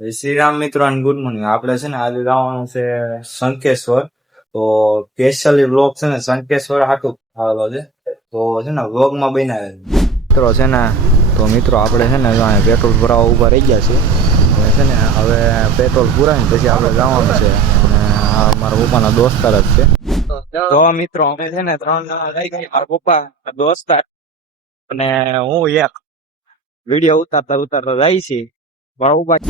જય શ્રી રામ મિત્રો અને ગુડ મોર્નિંગ. આપણે છે ને આજે જવાનું છે શંકેશ્વર. તો સ્પેશિયલી વ્લોગ છે ને શંકેશ્વર હાટું આવેલો છે. તો છે ને વ્લોગમાં બનાવે મિત્રો છે ને. તો મિત્રો આપણે છે ને પેટ્રોલ ભરાવા ઉભા રહી ગયા છે. છે ને હવે પેટ્રોલ પુરાવીને પછી આપણે જવાનું છે. અને આ મારા પપ્પાના દોસ્તાર જ છે. તો મિત્રો અમે છે ને 3 જણા લઈ ગયા, મારા પપ્પા, દોસ્તાર અને હું એક વિડીયો ઉતારતા જાય છે. મારા પપ્પા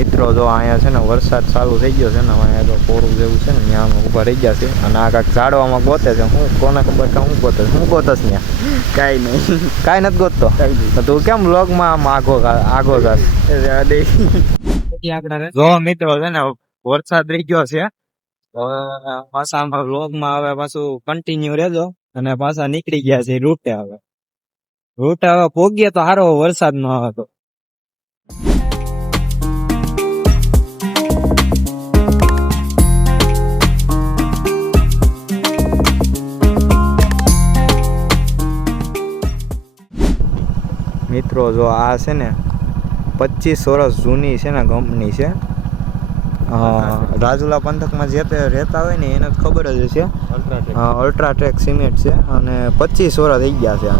મિત્રો જો અહીંયા છે ને વરસાદ ચાલુ થઈ ગયો છે ને અહીંયા તો કોરું જેવું છે ને ત્યાં ઉભા રહી ગયા છે. અને આ કાંઈક ઝાડવામાં ગોતે છે. હું કોને ખબર કે હું ગોતે હું ગોતસ ત્યાં કાંઈ નહીં, કાંઈ નથી ગોતતો. તું કેમ વ્લોગમાં આમ આગો જાસ? જો મિત્રો છે ને વરસાદ રહી ગયો છે. પાછા આમાં વ્લોગમાં હવે પાછું કન્ટિન્યુ રહેજો. અને પાછા નીકળી ગયા છે રૂટે. હવે પોગીએ તો સારો વરસાદ ન આવે તો. મિત્રો જો આ છે ને 25 વર્ષ જૂની છે ને કંપની છે. રાજુલા પંથકમાં જે રહેતા હોય ને એને જ ખબર જ છે. અલ્ટ્રાટેક સિમેન્ટ છે અને 25 વર્ષ થઈ ગયા છે.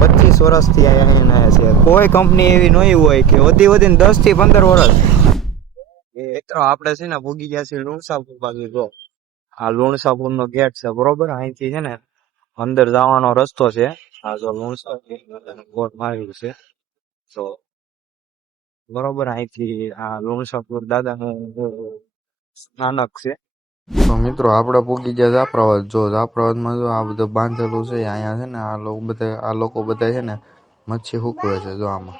25 વર્ષથી અહીંયા છે. કોઈ કંપની એવી નહીં હોય કે વધીને 10 થી 15 વર્ષ. મિત્રો આપણે છે ને ભૂગી ગયા છીએ લુણસાપુર બાજુ. જો આ લુણસાપુર નો ગેટ છે બરોબર. અહીંથી છે ને અંદર જવાનો રસ્તો છે. આ જો લુણસાપુર બોર્ડ મારેલું છે તો બરોબર. અહીંથી આ લુણસાપુર દાદાનું સ્નાનક છે. તો મિત્રો આપણે પૂગી ગયા જાફરાબાદ. જો જાફરાબાદમાં જો આ બધું બાંધેલું છે. અહીંયા છે ને આ લોકો બધા છે ને મચ્છી હુકવે છે. જો આમાં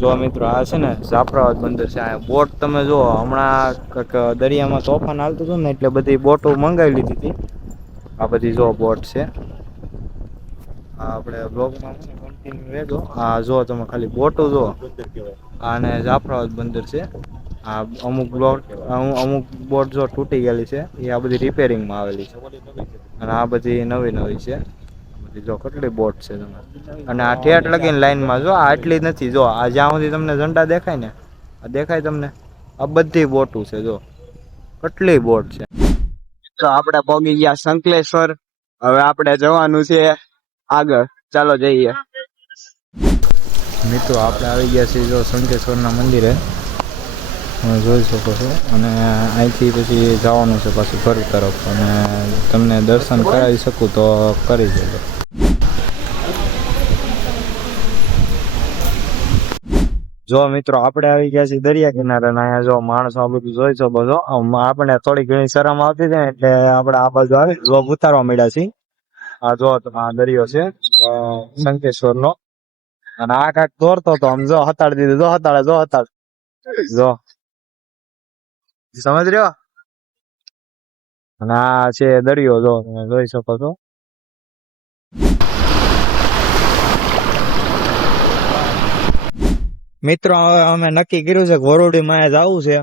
જો મિત્રો આ છે ને જાફરાબાદ બંદર છે. આ બોટ તમે જો હમણાં દરિયામાં તોફાન હાલતું હતું ને એટલે બધી બોટો મંગાવી લીધી હતી. આ બધી જો બોટ છે. આપણે બ્લોગમાં કન્ટિન્યુ રહેજો. આ જો તમે ખાલી બોટો જો. આને જાફરાબાદ બંદર છે. આ અમુક બોટ જો તૂટી ગયેલી છે એ આ બધી રિપેરિંગમાં આવેલી છે. અને આ બધી નવી છે. જો કેટલી બોટ છે તમે. અને આ ઠેઠ લગીને લાઈનમાં જો આટલી જ નથી. જો આ જ્યાં સુધી તમને ઝંડા દેખાય ને આ દેખાય તમને, આ બધી બોટું છે. જો કેટલી બોટ છે. તો આપણે પહોંચી ગયા શંકલેશ્વર. હવે આપણે જવાનું છે આગળ. ચાલો જઈએ. મિત્રો આપણે આવી ગયા છીએ જો શંકેશ્વરના મંદિરે. તમે જોઈ શકો છો. અને અહીંથી પછી જવાનું છે પાછું ઘર તરફ. અને તમને દર્શન કરાવી શકું તો કરી દેજો. જો મિત્રો આપણે આવી ગયા છીએ દરિયા કિનારે. અહીંયા જો માણસો આ બધું જોઈ શકો છો. આપણે થોડી ઘણી શરમ આવતી છે ને એટલે આપણે આ બાજુ આવી જો ઉતારવા મળ્યા છીએ. આ જો આ દરિયો છે શંકેશ્વર નો. અને આ કાંઈક દોરતો તો આમ જો હતાડી દીધું. જો હતાડ જો સમજ રહ્યો. અને આ છે દરિયો જો તમે જોઈ શકો છો. મિત્રો હવે અમે નક્કી કર્યું છે વરોડી માં જવું છે.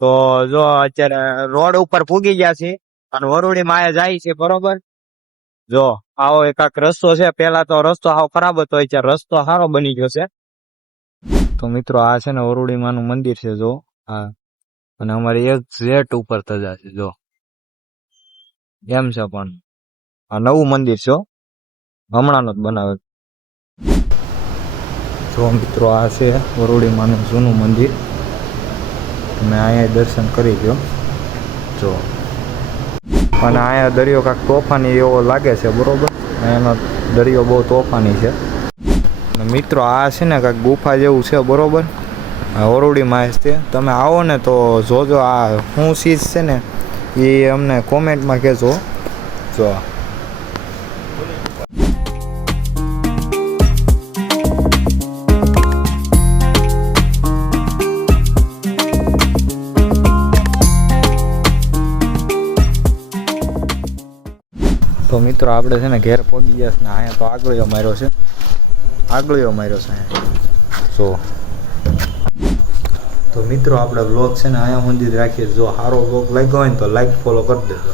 તો જો અત્યારે રોડ ઉપર પૂગી ગયા છે અને વરોડી માં જાય છે બરોબર. જો આવો એકાક રસ્તો છે. પેલા તો રસ્તો આવો ખરાબ હતો, અત્યારે રસ્તો સારો બની ગયો છે. તો મિત્રો આ છે ને વરોડી માનું મંદિર છે. જો હા. અને અમારી એક્ઝેક્ટ ઉપર તજા છે. જો એમ છે. પણ આ નવું મંદિર છે, હમણાં જ બનાવે. જો મિત્રો આ છે વરોડી માનું જૂનું મંદિર. તમે અહીંયા દર્શન કરી દો. જો અને અહીંયા દરિયો કાંઈક તોફાની એવો લાગે છે બરોબર. એનો દરિયો બહુ તોફાની છે. અને મિત્રો આ છે ને કાંઈક ગુફા જેવું છે બરોબર. વરોડી માં છે. તમે આવો ને તો જોજો આ શું ચીજ છે ને એ અમને કોમેન્ટમાં કહેજો. જો તો મિત્રો આપણે છે ને ઘેર પહોંચી ગયા છે ને અહીંયા તો આગળીઓ માર્યો છે. જો તો મિત્રો આપણે વ્લોગ છે ને અહીંયા સુધી રાખીએ. જો સારો વ્લોગ લાગ્યો હોય ને તો લાઈક ફોલો કરી દેજો.